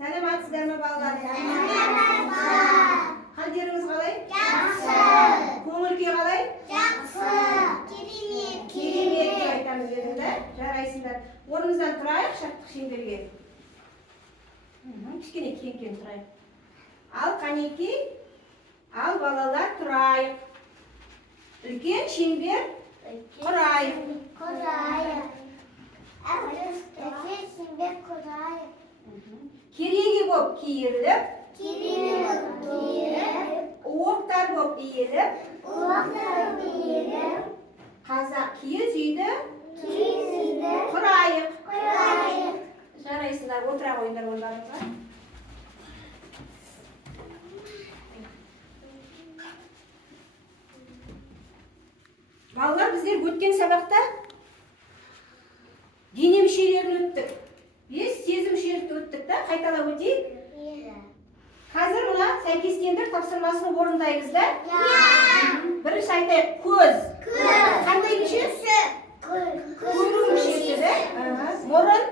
Сәлеметсіздер ме балалар? Қалдеріңіз қалай? Жақсы. Көңіл-күй қалай? Жақсы. Керемет. Керемет деп айтамыз дедім да? Жарайсыңдар. Орнымыздан тұрайық, шаттық шеңберге. Кішкене кең тұрайық. Ал қанеки, ал балалар тұрайық. Үлкен шеңбер құрайық. Құрайық. Үлкен шеңбер құрайық. Кереге боп киіріліп, Оқтар боп иіліп, иіліп, қазақ киіз үйді үйді құрайық. құрайық. Жарайсыңдар, отыра қойыңдар ондарыңызға. Балалар, біздер өткен сабақта дене мүшелерін өттік. 5 сезім мүшелерін өттік та, қайталап өтейік. Қазір мына сәйкестендір тапсырмасын орындаймыз да. Бірінші айтайық, көз. Қандай мүше? Көру мүшесі да. Мұрын.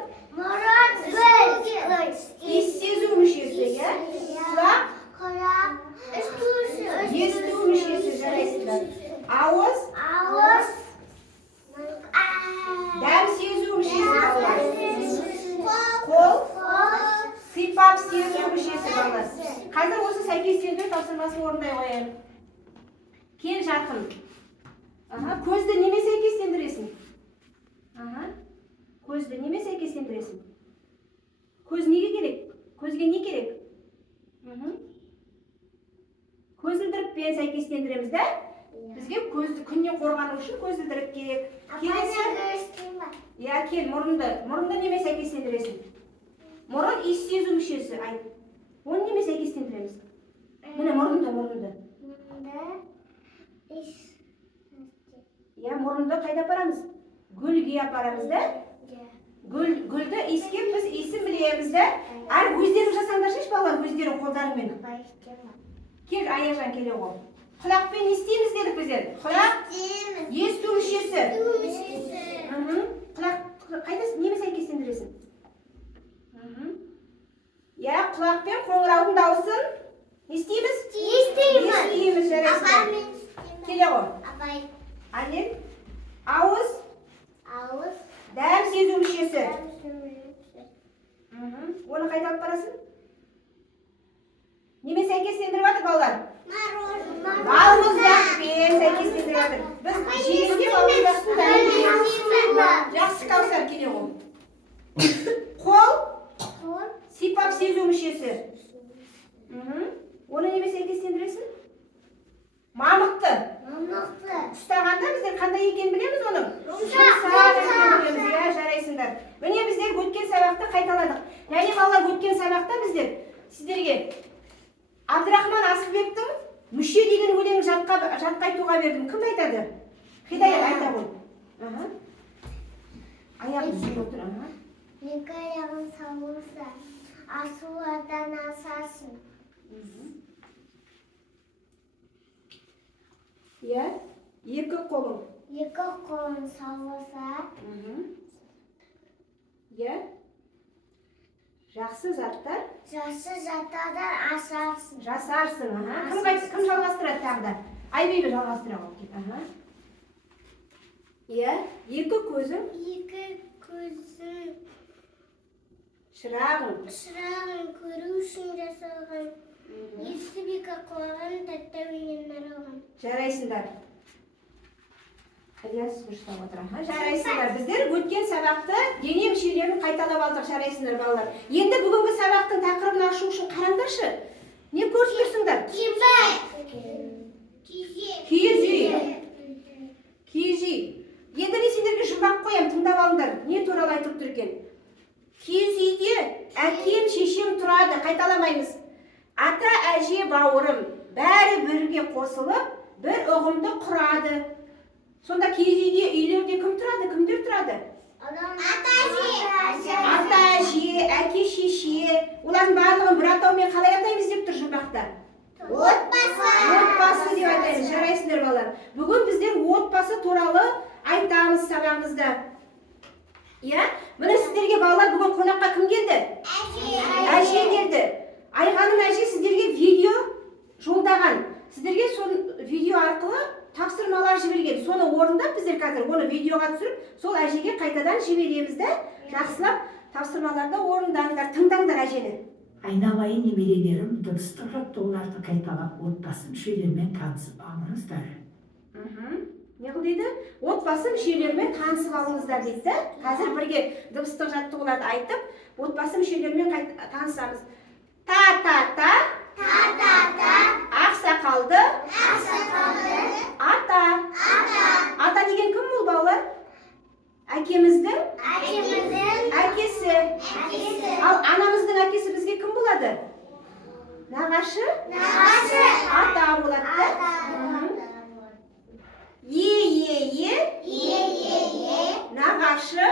Иіс сезу мүшесі, иә. Құлақ. Есту мүшесі, жарайсыздар. Ауыз. Дәм сезу мүшесі, балалар. Қол. Сипап сезу мүшесі, балалар. Қазір осы сәйкестендіру тапсырмасын орындай қояйық. Кел жақын. Көзді неме сәйкестендіресің? Көзді неме сәйкестендіресің? Көз неге керек? Көзге не керек? Көзілдірікпен сәйкестендіреміз да? Бізге көзді күннен қорғану үшін көзілдірік керек. Келесі? Иә, кел, мұрынды неме сәйкестендіресің? Мұрын иіс сезу мүшесі, айт. Оны неме сәйкестендіреміз? Міне мұрынды. Иә, мұрынды қайда апарамыз? Гүлге апарамыз да? Гүлді иіскеп біз иісін білеміз да? Әр өздерің жасаңдар шеш балалар, өздерің қолдарыңмен. Кел, Аяжан келе ғой. Құлақпен естейміз дедік біздер. Құлақ есту мүшесі. Құлақ қайда неме сәйкестендіресің? Иә, құлақпен қоңыраудың дауысын естейміз? Естейміз, жарайсыздар. Келе ғой. Анел, ауыз. Дәм сезу мүшесі. Оны қайда алып барасың? Неме сәйкестендіріп жатыр балалар? Балмұздақпен сәйкестендіріп жатыр. Біз жегенде балмұздақтың дәмін жейміз. Жақсы, Кәусар, келе ғой. Қол. Сипап сезу мүшесі. Оны неме сәйкестендіресің? Мамықты. Ұстағанда біздер қандай екенін білеміз оның? Жұмсақ екенін білеміз, иә, жарайсыңдар. Міне біздер өткен сабақты қайталадық. Яғни балалар, өткен сабақта біздер сіздерге Абдрахман Асылбектің мүше деген өлеңін жатқа айтуға бердім. Кім айтады? Хидаят айта ғой. Аяғын сүйіп отыр. Екі аяғын салуырса, асулардан асасын. Иә, екі қолың. Екі қолын салуырса, Иә, жақсы заттар. жақсы заттардан асарсың. Жасарсың. Кім жалғастырады тағы да? Айбейбі жалғастыра ғой. Иә, екі көзің. Екі көзің Шырағың. көру үшін жасалған. Естіп екі құлағын тәттәуінен наралған. Жарайсыңдар. Жарайсыңдар. Біздер өткен сабақты дене мүшелерін қайталап алдық, жарайсыңдар балалар. Енді бүгінгі сабақтың тақырыбын ашу үшін қараңдаршы. Не көріп тұрсыңдар? Киіз үй. Енді мен сендерге жұмбақ қоям, тыңдап алыңдар. Не туралы айтып тұр екен? Киіз үйде әкем, шешем тұрады, қайталамаймыз. Ата, әже, бауырым, бәрі бірге қосылып, бір ұғымды құрады. Сонда киіз үйде үйлерде кім тұрады, кімдер тұрады? Ата, әже, әке, шеше. Олардың барлығын бір атаумен қалай атаймыз деп тұр жұмбақта? Отбасы деп айтаймыз, жарайсыңдар балалар. Бүгін біздер отбасы туралы айтамыз сабағымызда. Иә? Міне сіздерге балалар бүгін қонаққа кім келді? Әже келді. Айғаным әже сіздерге видео жолдаған. Сіздерге сол видео арқылы тапсырмалар жіберген. Соны орындап біздер қазір оны видеоға түсіріп, сол әжеге қайтадан жібереміз де, жақсылап тапсырмаларды орындаңдар, тыңдаңдар әжені. Айналайын немерелерім, дыбыстық жаттығуларды қайталап, отбасы мүшелерімен танысып алыңыздар. Не қыл дейді? Отбасы мүшелерімен танысып алыңыздар дейді. Қазір бірге дыбыстық жаттығуларды айтып, отбасы мүшелерімен танысамыз. Та-та-та, ақсақалды, ата. Ата деген кім бұл балалар? Әкеміздің әкесі. Ал анамыздың әкесі бізге кім болады? Нағашы? Ата болады да. Е, нағашы,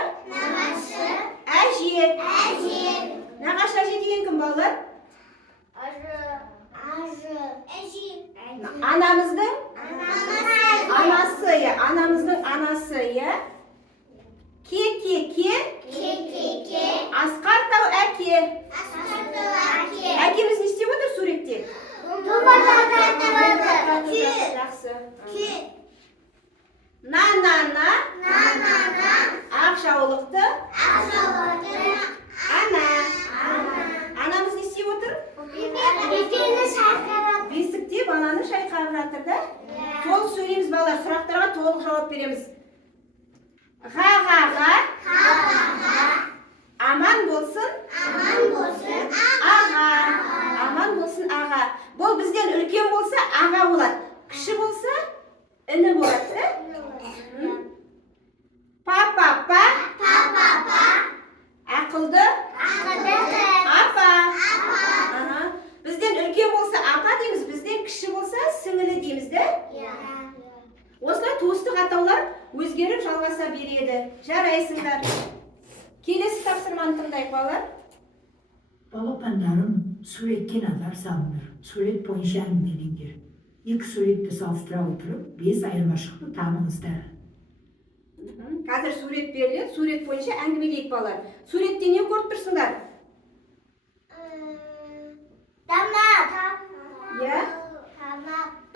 әже. Нағашы әже деген кім балалар? Анамыздың анасы, анамыздың анасы, ке, асқар тау әке. Әкеміз не істеп отыр суретте? Жақсы. На, ақшаулықты, ана. Анамыз не істеп отыр? Бесікте баланы шайқап жатыр да? Толық сөйлейміз балалар, сұрақтарға толық жауап береміз. Ға, аман болсын, аға. Аман болсын, аға. Бұл бізден үлкен болса, аға болады. Кіші болса, іні болады да? Па, ақылды, апа. Бізден үлкен болса апа дейміз, бізден кіші болса сіңілі дейміз да? Осылай туыстық атаулар өзгеріп жалғаса береді. Жарайсыңдар. Келесі тапсырманы тыңдайық балалар. Балапандарым, суретке назар салыңдар. Сурет бойынша әңгімелеңдер. Екі суретті салыстыра отырып, 5 айырмашылықты табыңыздар. Қазір сурет беріледі, сурет бойынша әңгімелейік балалар. Суретте не көріп тұрсыңдар? Тамақ.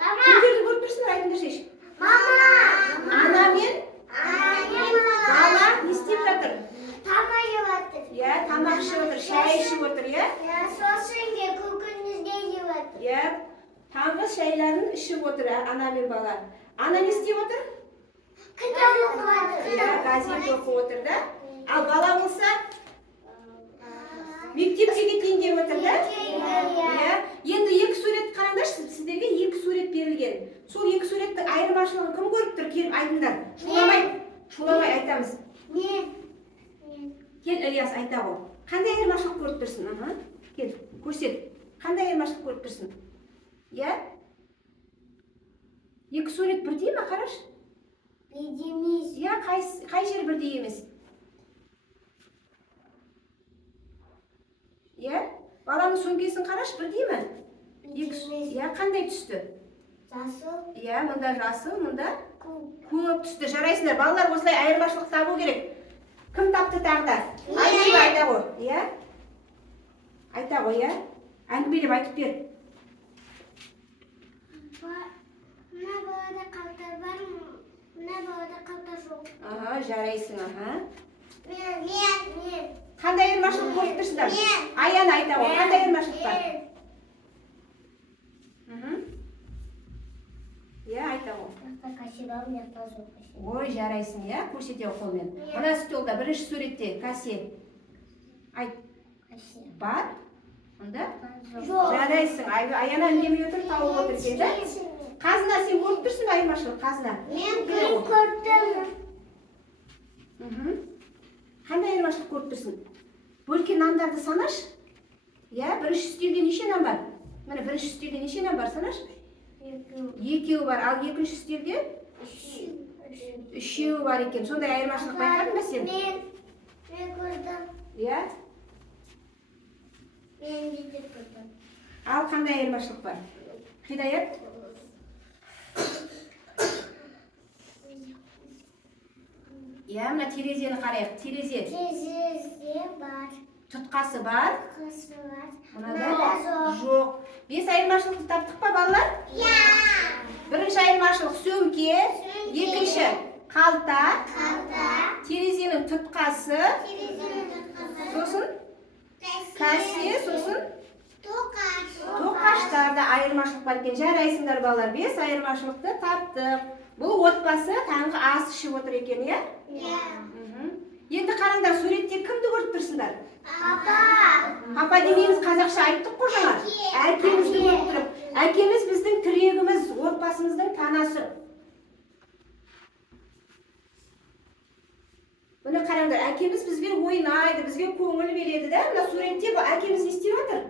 Кімдерді көріп тұрсыңдар, айтыңдар шеш. Ана мен бала не істеп жатыр? Тамақ ішіп отыр, шай ішіп отыр, Сосын көкөнізге жеп отыр. Таңғы шайларын ішіп отыр ана мен бала. Ана не істеп отыр? Кітап оқып Газет оқып отыр да. Ал бала болса мектепке кетейін деп отыр да. Енді екі сурет қараңдаршы, сіздерге екі сурет берілген. Сол екі суреттің айырмашылығын кім көріп тұр? Келіп айтыңдар. Шуламай айтамыз. Кел, Ильяс, айта ғой. Қандай айырмашылық көріп тұрсың? Кел, көрсет. Қандай айырмашылық көріп тұрсың? Екі сурет бірдей ме, қараш? Бедеміз. Қай жер бірдей емес? Баланың сөмкесін қараш, бірдей ме? Бедеміз. Қандай түсті? Жасыл. Мұнда жасыл, мұнда көп түсті. Жарайсыңдар, балалар осылай айырмашылық табу керек. Кім тапты тағда? Айта ғой, Айта ғой, әңгімелеп айтып бер. Мына балада қалта бар, мына балада қалта жоқ. Жарайсың, Мен. Қандай айырмашылық көріп тұрсыңдар? Аяна айта ғой, қандай айырмашылық бар? Айта ғой. Ой, жарайсың, көрсете қолмен. Мына столда бірінші суретте кассе. Айт. Бар? Онда? Жарайсың. Аяна үндемей отыр, тауып отыр екен да? Қазына сен көріп тұрсың ба айырмашылық? Қазына. Мен көрдім. Қандай айырмашылық көріп тұрсың? Бөлкен нандарды санаш? Бірінші үстелде неше нан бар? Міне бірінші үстелде неше нан бар, санаш? Екеуі бар, ал екінші үстелде? Үшеуі бар екен. Сондай айырмашылық байқадың ба сен? Мен көрдім. Мен де көрдім. Ал қандай айырмашылық бар? Хидаят? Мына терезені қарайық. Терезе Терезе бар. тұтқасы бар. Қысы бар. Мынада Бес айырмашылықты таптық па, балалар? Бірінші айырмашылық сөмке, екінші қалта, терезенің тұтқасы, сосын кәсе, сосын тоқаштарда айырмашылық бар екен. Жарайсыңдар, балалар, бес айырмашылықты таптық. Бұл отбасы таңғы ас ішіп отыр екен, е? Енді қараңдар, суретте кімді көріп тұрсыңдар? Папа демейміз, қазақша айттық қой жаңа. Әкемізді көріп тұрып. Әкеміз біздің тірегіміз, отбасымыздың танасы. Бұны қараңдар, әкеміз бізбен ойнайды, бізге көңіл береді, да? Мына суретте әкеміз не істеп жатыр?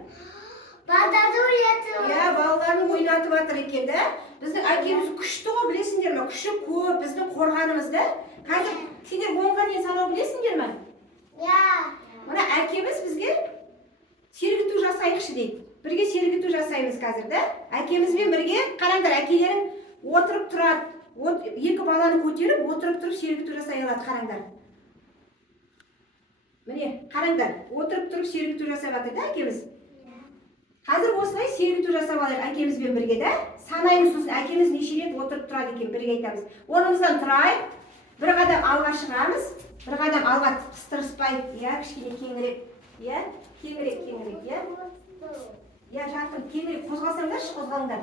Балаларын ойнатып жатыр екен, да? Біздің әкеміз күшті ғой, білесіңдер ме? Күші көп, біздің қорғанымыз, да? Қазір сендер 10-ға дейін санау білесіңдер ме? Мына әкеміз бізге сергіту жасайықшы дейді. Бірге сергіту жасаймыз қазір, да? Әкемізбен бірге, қараңдар, әкелерің отырып тұрады. Екі баланы көтеріп, отырып тұрып сергіту жасай алады, қараңдар. Міне, қараңдар, отырып тұрып сергіту жасай алады, да, әкеміз? Қазір осылай сергіту жасап алайық әкемізбен бірге, да? Санаймыз сосын, әкеміз неше рет отырып тұрады екен, бірге айтамыз. Орнымыздан тұрайық, бір қадам алға шығамыз, бір қадам алға тырыспай, кішкене кеңірек, кеңірек, жарқын, кеңірек қозғалсаңдаршы, қозғалыңдар.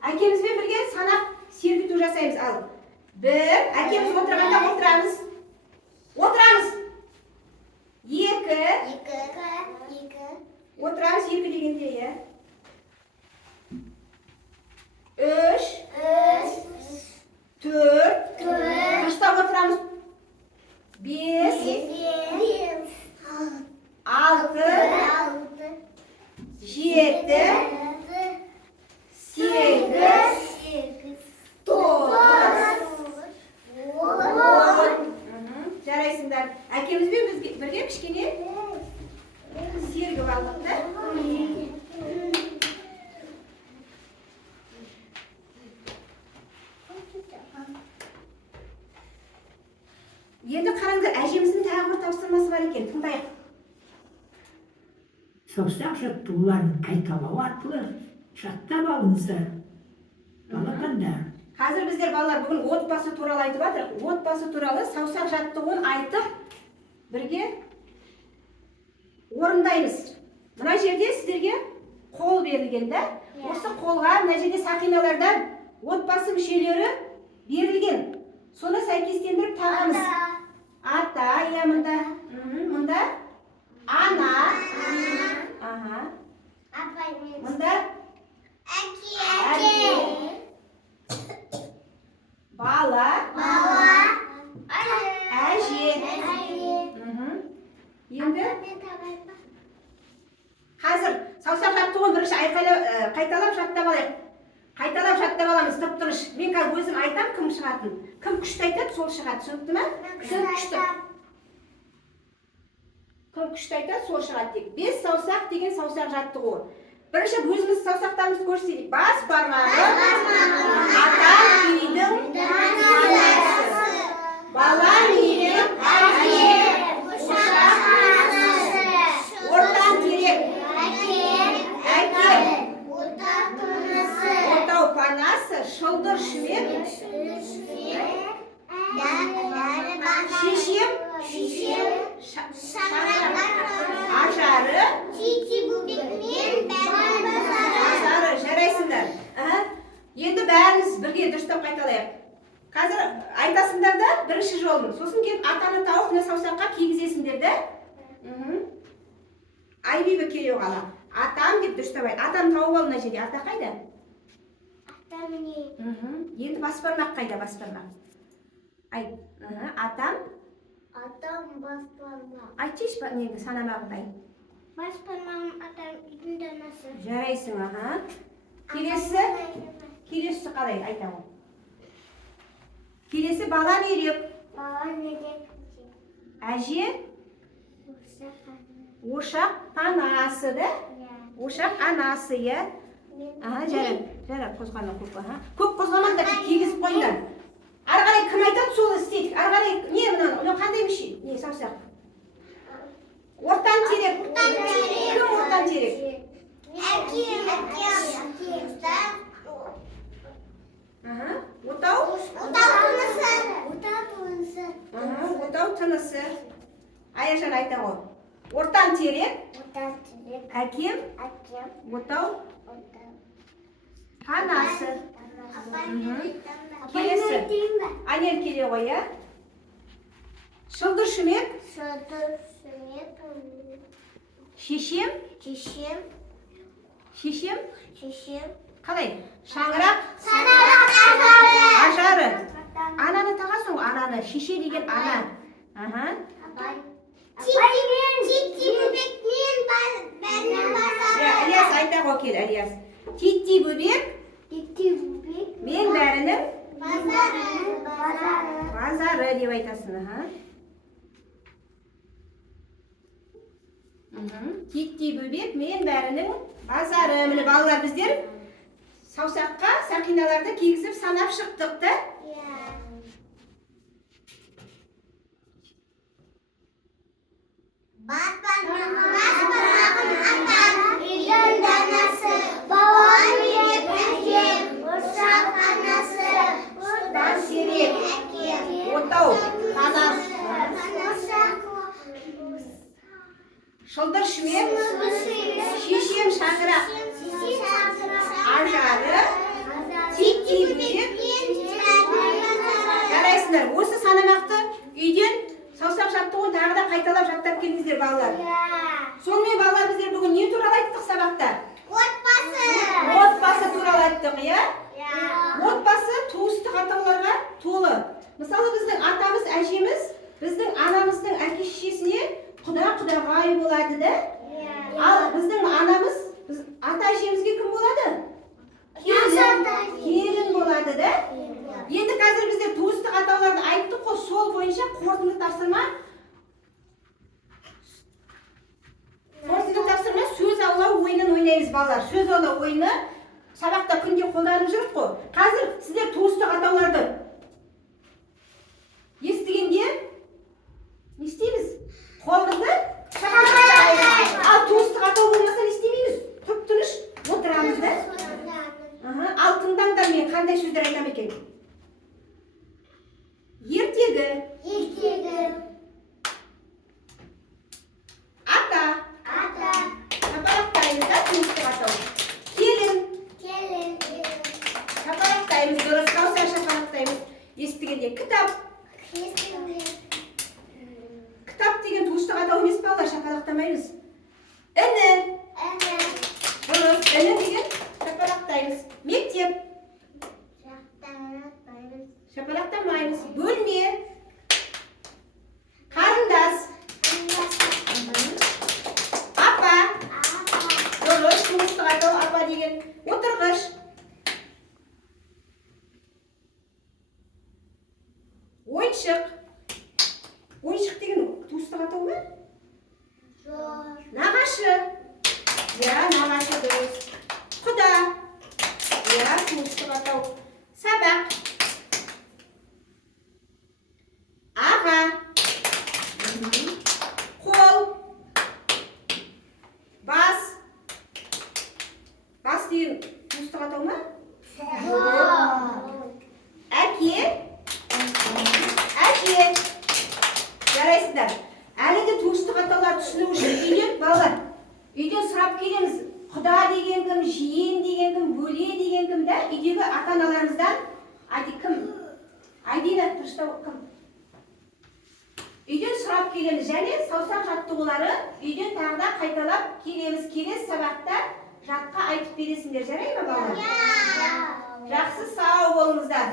Әкемізбен бірге санап сергіту жасаймыз, ал. Бір, әкеміз отырғанда отырамыз. Екі. Отырамыз, екі дегенде, е. Үш. Төрт. Қыштап отырамыз. Бес. Алты. Жеті. Сегіз. Тоғыз. Он. Жарайсыңдар. Әкемізбен бірге кішкене сергіп алдық, да? Енді қараңдар, әжеміздің тағы бір тапсырмасы бар екен, тыңдайық. Саусақ жаттығуларын қайталау арқылы жаттап алыңыздар. Балапандар. Қазір біздер балалар бүгін отбасы туралы айтып жатыр. Отбасы туралы саусақ жаттығуын айтып, бірге орындаймыз. Мына жерде сіздерге қол берілген, да? Осы қолға мына жерде сақиналардан отбасы мүшелері берілген. Соны сәйкестендіріп тағамыз. Ата, мұнда ана, мұнда әке, бала, әже. Енді қазір саусақ жаттығуын бірінші қайталап жаттап алайық. Қайталап жаттап аламыз, тып-тыныш. Мен қазір өзім айтам, кім шығатын. Кім күшті айтады, сол шығады. Түсінікті ме? Кім күшті айтады, сол шығады дейік. 5 саусақ деген саусақ жаттығу. Бірінші өзіміз саусақтарымызды көрсетейік. Бас бармағы, ата үйдің анасы, бала үйдің әже, ошақ анасы, ортан терек, әке, отау панасы, шылдыр шүмек, шешем, ажары, жарайсыңдар. Енді бәріміз бірге дұрыстап қайталайық. Қазір айтасыңдар да бірінші жолын. Сосын келіп атаны тауып мына саусаққа кигізесіңдер, да? Айбибі келеу қала. Атам деп дұрыстап айт. Атаны тауып ал мына жерде. Ата қайда? Енді бас бармақ қайда, бас бармақ? Айт. Атам? Атам бас бармақ. Айтшы, неңді санамағыңды айт. Бас бармағым атам үйдің данасы. Жарайсың, Келесі қалай айтамын. Келесі бала нерек. Әже? Ошақ панасы, да? Ошақ анасы, е? Жарап, қозғана көп. Көп қозғамаңдар, кигізіп қойыңдар. Ары қарай кім айтады, сол істейдік. Ары қарай, не мынау, қандай мүше? Не, саусақ? Ортан терек. Кім ортан терек? Әке. тынысы. Аяжан айта ғой. Ортан терек. Әкем. Отау. Анасы. Келесі. Анел келе ғой, я? Шылдыр шүмек. Шешем. Қалай? Шаңырақ. Ажары. Ананы тағасың ғой, ананы. Шеше деген ана. Ілияс айта ғой кел, Ілияс. Титти бөбек. Мен бәрінің базары деп айтасың. Титти бөбек, мен бәрінің базары. Міне балалар біздер саусаққа сақиналарды кигізіп санап шықтық та. Отау, шылдыр шүмек, шешем шаңырақ, ажары, титти бөбек. Жарайсыңдар, осы санамақты үйден саусақ жаттығуын тағы да қайталап жаттап келіңіздер балалар. Сонымен балалар біздер бүгін не туралы айттық сабақта? Отбасы туралы айттық, иә? Отбасы туыстық атауларға толы. Мысалы біздің атамыз, әжеміз, біздің анамыздың әке-шешесіне құда-құдағай болады да. Ал біздің анамыз, ата-әжемізге кім болады? Келін болады да. Енді қазір біздер туыстық атауларды айттық қой, сол бойынша қорытынды тапсырма сөз аулау ойынын ойнаймыз балалар. Сөз аулау ойыны сабақта күнде қолданып жүріп қой. Қазір сіздер туыстық атауларды естігенде не істейміз? Қолымызды шапалақтаймыз. Ал туыстық атау болмаса не істемейміз? Тып-тыныш отырамыз да. Ал тыңдаңдар, мен қандай сөздер айтам екен? Ертегі. Ата. Шапалақтаймыз да туыстық атау. Келін. Шапалақтаймыз, дұрыс қауса шапалақтаймыз. Естігенде кітап. Кітап деген туыстық атау емес балалар, шапалақтамаймыз. Іні. Дұрыс, іні деген шапалақтаймыз. Мектеп. Шапалақтамаймыз. Бөлме. Қарындас. Апа. Дұрыс, туыстық атау апа деген. Отырғыш. Ойыншық. Ойыншық деген туыстық атау ма? Нағашы. Я, нағашы дұрыс. Құда. Я, туыстық атау. Сабақ. Аға. Қол. Бас. Бас деген туыстық атау ма? Әке. Жарайсыздар. Әлі де туыстық атаулар түсіну үшін үйден балалар. Үйден сұрап келеміз. Құда деген кім, жиен деген кім, бөле деген кім да? Үйдегі ата-аналарымыздан айты кім? Айдина, тұрыштау кім? Үйден сұрап келеміз. Және саусақ жаттығулары үйден тағы да қайталап келеміз. Келесі сабақта жатқа айтып бересіңдер. Жарай ма балалар? Жақсы, сау болыңыздар.